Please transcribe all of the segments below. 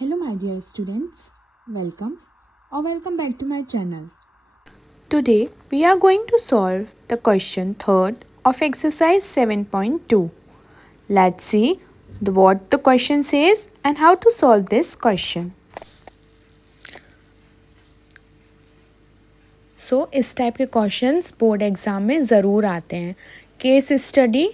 Hello my dear students, welcome back to my channel. Today we are going to solve the question 3rd of exercise 7.2. Let's see what the question says and how to solve this question. इस type के questions board exam में ज़रूर आते हैं. Case study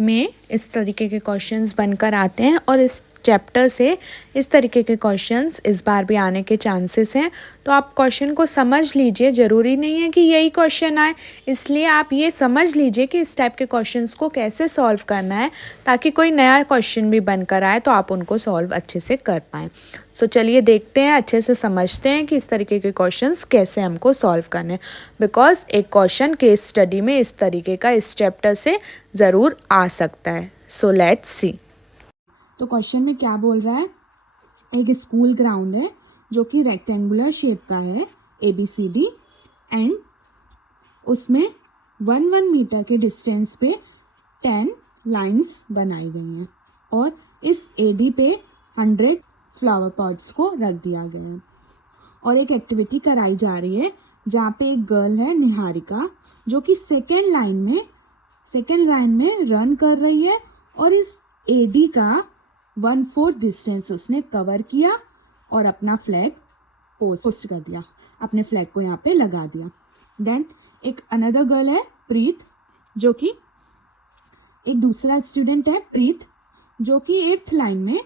में इस तरीके के क्वेश्चंस बनकर आते हैं और इस चैप्टर से इस तरीके के क्वेश्चंस इस बार भी आने के चांसेस हैं. तो आप क्वेश्चन को समझ लीजिए, ज़रूरी नहीं है कि यही क्वेश्चन आए, इसलिए आप ये समझ लीजिए कि इस टाइप के क्वेश्चंस को कैसे सॉल्व करना है ताकि कोई नया क्वेश्चन भी बनकर आए तो आप उनको सॉल्व अच्छे से कर पाएँ. चलिए देखते हैं, अच्छे से समझते हैं कि इस तरीके के क्वेश्चंस कैसे हमको सॉल्व करने हैं. बिकॉज एक क्वेश्चन केस स्टडी में इस तरीके का इस चैप्टर से ज़रूर आ सकता है. So let's see. तो क्वेश्चन में क्या बोल रहा है, एक स्कूल ग्राउंड है जो कि रेक्टेंगुलर शेप का है ABCD एंड उसमें 1 मीटर के डिस्टेंस पे 10 लाइंस बनाई गई हैं और इस AD पे 100 फ्लावर पॉट्स को रख दिया गया है और एक एक्टिविटी कराई जा रही है जहाँ पे एक गर्ल है निहारिका जो कि सेकेंड लाइन में रन कर रही है और इस AD का 1/4 डिस्टेंस उसने कवर किया और अपना फ्लैग पोस्ट कर दिया, अपने फ्लैग को यहाँ पे लगा दिया. देन एक अनदर गर्ल है प्रीत, जो कि एक दूसरा स्टूडेंट है प्रीत जो कि 8th लाइन में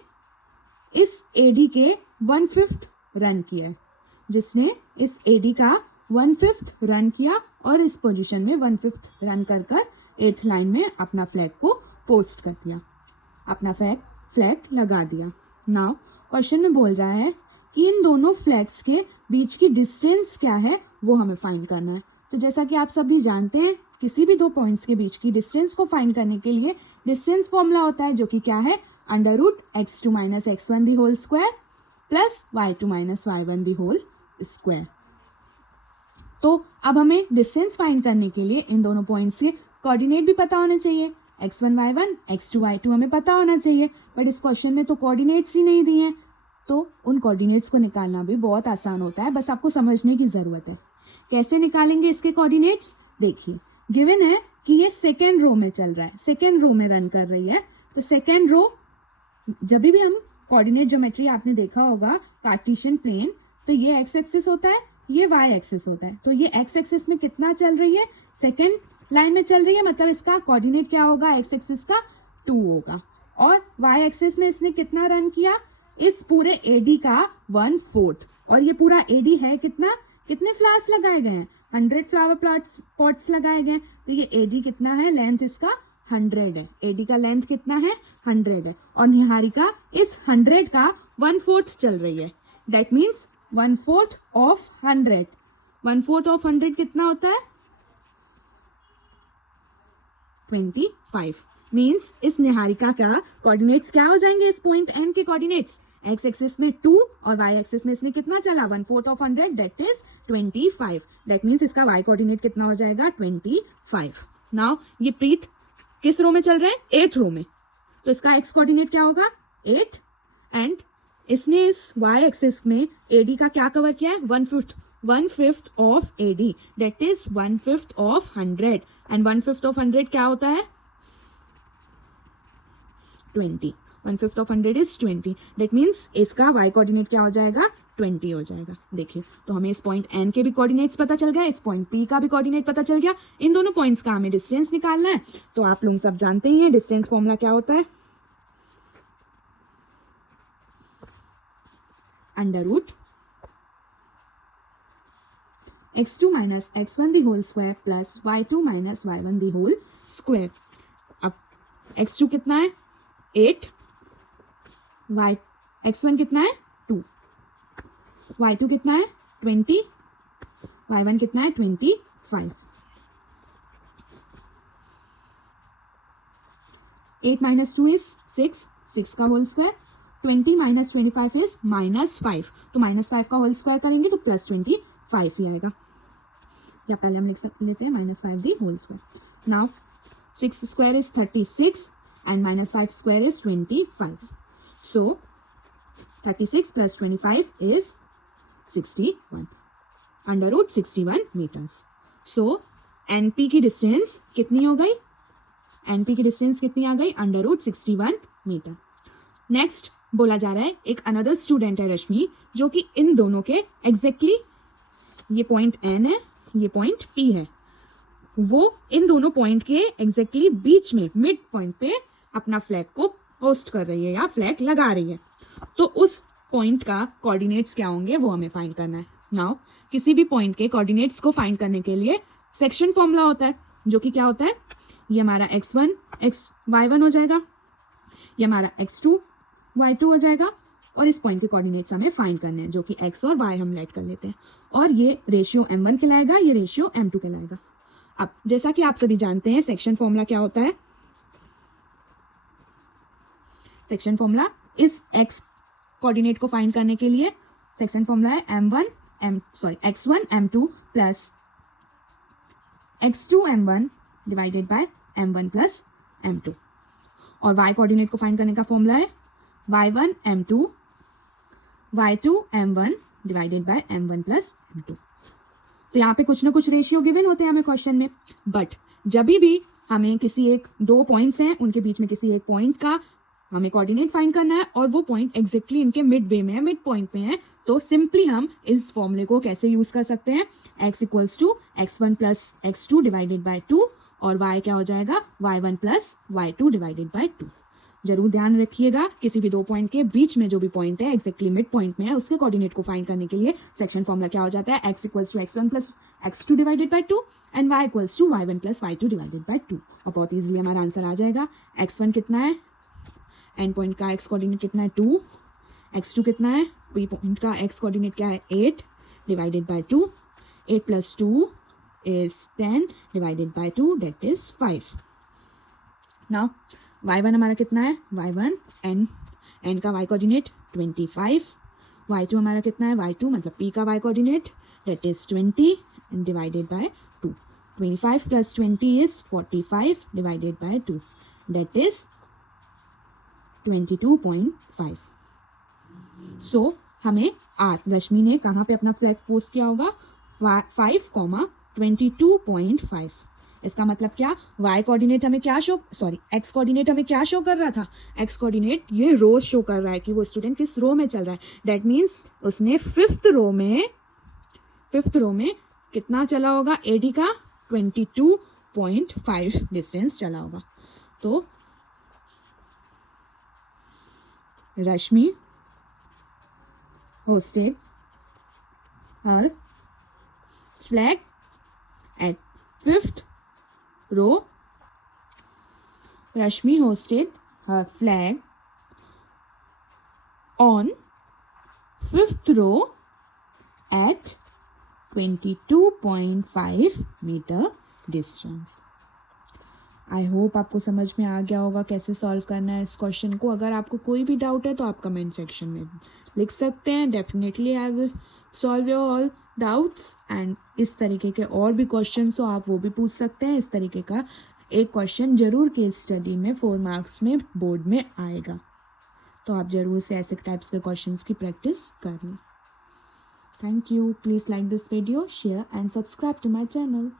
इस AD के 1/5 रन किया है, जिसने इस AD का 1/5 रन किया और इस पोजीशन में 1/5 रन कर 8th लाइन में अपना फ्लैग को पोस्ट कर दिया, अपना फ्लैग लगा दिया. नाउ क्वेश्चन में बोल रहा है कि इन दोनों फ्लैग्स के बीच की डिस्टेंस क्या है वो हमें फाइंड करना है. तो जैसा कि आप सभी जानते हैं, किसी भी दो पॉइंट्स के बीच की डिस्टेंस को फाइंड करने के लिए डिस्टेंस फॉर्मूला होता है जो कि क्या है, √x2 - x1 the whole square plus y2 - y1 the whole square. तो अब हमें डिस्टेंस फाइंड करने के लिए इन दोनों पॉइंट्स के कोऑर्डिनेट भी पता होने चाहिए. x1 y1 x2 y2 हमें पता होना चाहिए, बट इस क्वेश्चन में तो कोऑर्डिनेट्स ही नहीं दिए हैं. तो उन कोऑर्डिनेट्स को निकालना भी बहुत आसान होता है, बस आपको समझने की ज़रूरत है. कैसे निकालेंगे इसके कोऑर्डिनेट्स, देखिए गिवन है कि ये सेकेंड रो में चल रहा है, सेकेंड रो में रन कर रही है. तो सेकेंड रो, जब भी हम कोऑर्डिनेट ज्योमेट्री आपने देखा होगा कार्टेशियन प्लेन, तो ये x एक्सिस होता है, ये y एक्सिस होता है. तो ये x एक्सिस में कितना चल रही है, सेकेंड लाइन में चल रही है, मतलब इसका कोऑर्डिनेट क्या होगा, x एक्सिस का 2 होगा. और y एक्सिस में इसने कितना रन किया, इस पूरे AD का 1/4. और ये पूरा AD है कितना, कितने फ्लावर्स लगाए गए हैं, 100 फ्लावर पॉट्स लगाए गए. तो ये AD कितना है, लेंथ इसका 100 है, AD का लेंथ कितना है, 100 है. और निहारिका इस 100 का 1/4 चल रही है. That means 1/4 of 100. 1/4 ऑफ 100 कितना होता है, 25. मीन्स इस निहारिका का कोऑर्डिनेट्स क्या हो जाएंगे, इस पॉइंट N के कोऑर्डिनेट्स, x एक्सिस में 2 और y एक्सिस में इसने कितना चला, 1/4 of 100 that is 25. That means इसका y कोऑर्डिनेट कितना हो जाएगा, 25. नाउ ये प्रीत किस रो में चल रहे हैं, 8th रो में, तो इसका x कोऑर्डिनेट क्या होगा, 8. एंड इसने इस y एक्सिस में AD का क्या कवर किया है, 1/5 of AD that is 1/5 of 100. And 1/5 of 100 क्या होता है, 20. 1/5 ऑफ 100 इज 20. दैट मीन्स इसका y कोऑर्डिनेट क्या हो जाएगा, 20 हो जाएगा. देखिए तो हमें इस पॉइंट N के भी कोऑर्डिनेट्स पता चल गया, इस पॉइंट P का भी कोऑर्डिनेट पता चल गया. इन दोनों पॉइंट्स का हमें डिस्टेंस निकालना है. तो आप लोग सब जानते ही हैं डिस्टेंस फॉर्मूला क्या होता है, √x2 - x1 the whole square plus y2 - y1 the whole square. अब x2 कितना है, 8, x1 कितना है, 2, y2 कितना है, 20, y1 कितना है, 25. 8 - 2 इज 6 का होल स्क्वायर, 20 - 25 इज -5. तो -5 का होल स्क्वायर करेंगे तो +25 ही आएगा, या पहले हम लिख लेते हैं -5 the whole square. Now 6 square is 36 and -5 square is 25. So 36 plus 25 is 61, under root 61 meters. So NP की डिस्टेंस कितनी हो गई? एनपी की डिस्टेंस कितनी आ गई? Under root 61 metre. नेक्स्ट बोला जा रहा है एक अनदर स्टूडेंट है रश्मि, जो कि इन दोनों के एग्जैक्टली ये पॉइंट एन है, ये पॉइंट पी है, वो इन दोनों पॉइंट के एग्जैक्टली बीच में मिड पॉइंट पे अपना फ्लैग को होस्ट कर रही है या फ्लैग लगा रही है. तो उस पॉइंट का कोऑर्डिनेट्स क्या होंगे वो हमें फाइंड करना है. नाउ किसी भी पॉइंट के कोऑर्डिनेट्स को फाइंड करने के लिए सेक्शन फॉर्मूला होता है, जो कि क्या होता है? ये हमारा x1 y1 हो जाएगा, ये हमारा x2 y2 हो जाएगा, और इस पॉइंट के कोऑर्डिनेट्स हमें फाइंड करने हैं, जो कि x और y हम लेट कर लेते हैं, और ये रेशियो m1 कहलाएगा, ये रेशियो m2 कहलाएगा. अब जैसा कि आप सभी जानते हैं सेक्शन फॉर्मूला क्या होता है? सेक्शन फॉर्मूला इस x कोऑर्डिनेट को फाइंड करने के लिए सेक्शन फॉर्मूला है x1 m2 plus x2 m1 divided by m1 plus m2, और y कोऑर्डिनेट को फाइंड करने का फॉर्मूला है y1 m2 y2 m1 divided by m1 plus m2. तो यहाँ पे कुछ ना कुछ रेशियो गिवन होते हैं हमें क्वेश्चन में, बट जब भी हमें किसी एक दो पॉइंट्स हैं उनके बीच में किसी एक पॉइंट का हमें कोऑर्डिनेट फाइंड करना है और वो पॉइंट एग्जैक्टली इनके मिड वे में है, मिड पॉइंट पे है, तो सिंपली हम इस फॉर्मूले को कैसे यूज कर सकते हैं? x equals to x1 plus x2 divided by 2, और y क्या हो जाएगा? y1 plus y2 divided by 2. जरूर ध्यान रखिएगा किसी भी दो पॉइंट के बीच में जो भी पॉइंट है एग्जैक्टली मिड पॉइंट में है, उसके कोऑर्डिनेट को फाइंड करने के लिए सेक्शन फॉर्मूला क्या हो जाता है? x equals to x1 plus x2 divided by 2 and y equals to y1 plus y2 divided by 2. और बहुत इजीली हमारा आंसर आ जाएगा. x1 कितना है? एंड पॉइंट का x कोऑर्डिनेट कितना है? 2. x2 कितना है? p पॉइंट का x कोऑर्डिनेट क्या है? 8 divided by 2. 8 plus 2 is 10 divided by 2, that is 5. Now y1 हमारा कितना है? y1 n का y कोऑर्डिनेट 25. y2 हमारा कितना है? y2 मतलब p का y coordinate that is 20 and divided by 2. 25 plus 20 is 45 divided by 2, that is 22.5. सो हमें रश्मि ने कहाँ पे अपना फ्लैग पोस्ट किया होगा? 5,22.5. इसका मतलब क्या? y कोऑर्डिनेट हमें क्या शो, सॉरी x कोऑर्डिनेट हमें क्या शो कर रहा था? x कोऑर्डिनेट ये रो शो कर रहा है कि वो स्टूडेंट किस रो में चल रहा है. दैट मीन्स उसने फिफ्थ रो में कितना चला होगा? 80 का 22.5 डिस्टेंस चला होगा. तो रश्मि hosted her flag at fifth row. Rashmi hosted her flag on fifth row at 22.5 meter distance. I hope आपको समझ में आ गया होगा कैसे सॉल्व करना है इस क्वेश्चन को. अगर आपको कोई भी डाउट है तो आप कमेंट सेक्शन में लिख सकते हैं. Definitely I will solve your all doubts. And इस तरीके के और भी क्वेश्चन हो आप वो भी पूछ सकते हैं. इस तरीके का एक क्वेश्चन जरूर केस स्टडी में 4 मार्क्स में बोर्ड में आएगा, तो आप जरूर से ऐसे टाइप्स के क्वेश्चंस की प्रैक्टिस कर लें. Thank you. Please like this video, share and subscribe to my channel.